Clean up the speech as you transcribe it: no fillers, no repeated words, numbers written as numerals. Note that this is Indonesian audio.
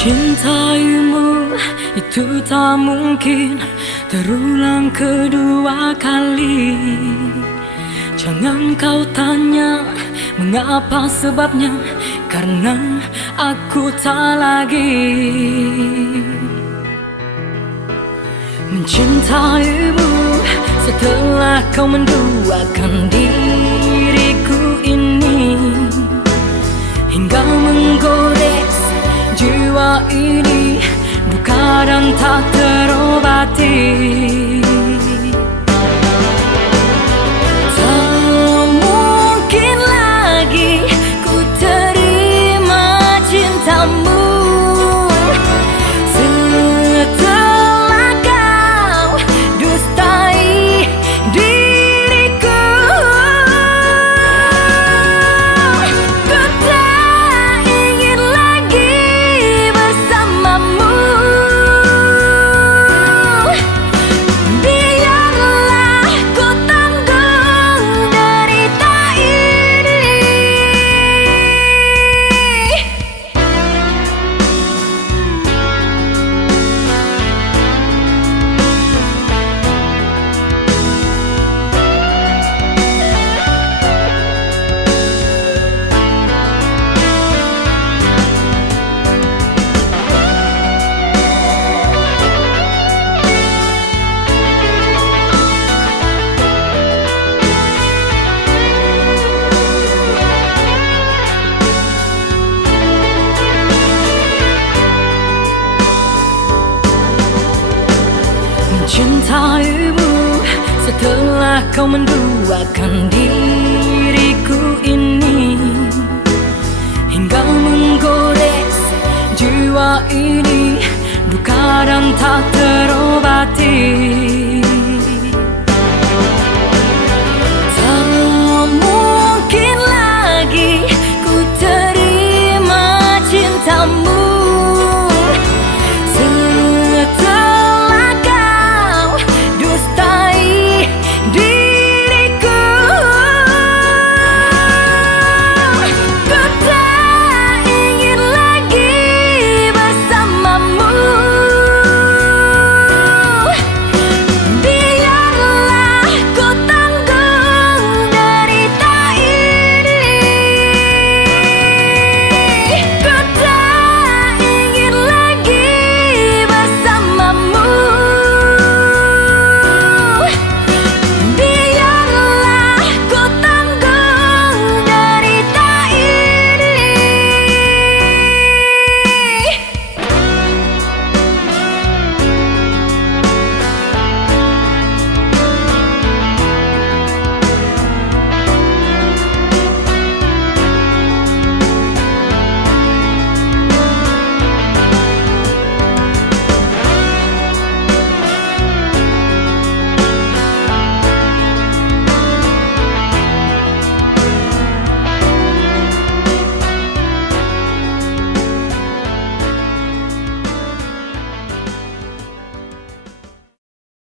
Mencintaimu itu tak mungkin terulang kedua kali. Jangan kau tanya mengapa sebabnya, karena aku tak lagi mencintaimu setelah kau menduakan diriku ini, hingga menggores jiwa ini, duka dan tak terobati. Tak mungkin lagi ku terima cintamu setelah kau dustai diriku. Ku tak ingin lagi bersamamu. Biarlah ku tanggung derita ini. Mencintaimu setelah kau menduakan diriku ini, hingga menggores jiwa ini, duka dan tak terobati.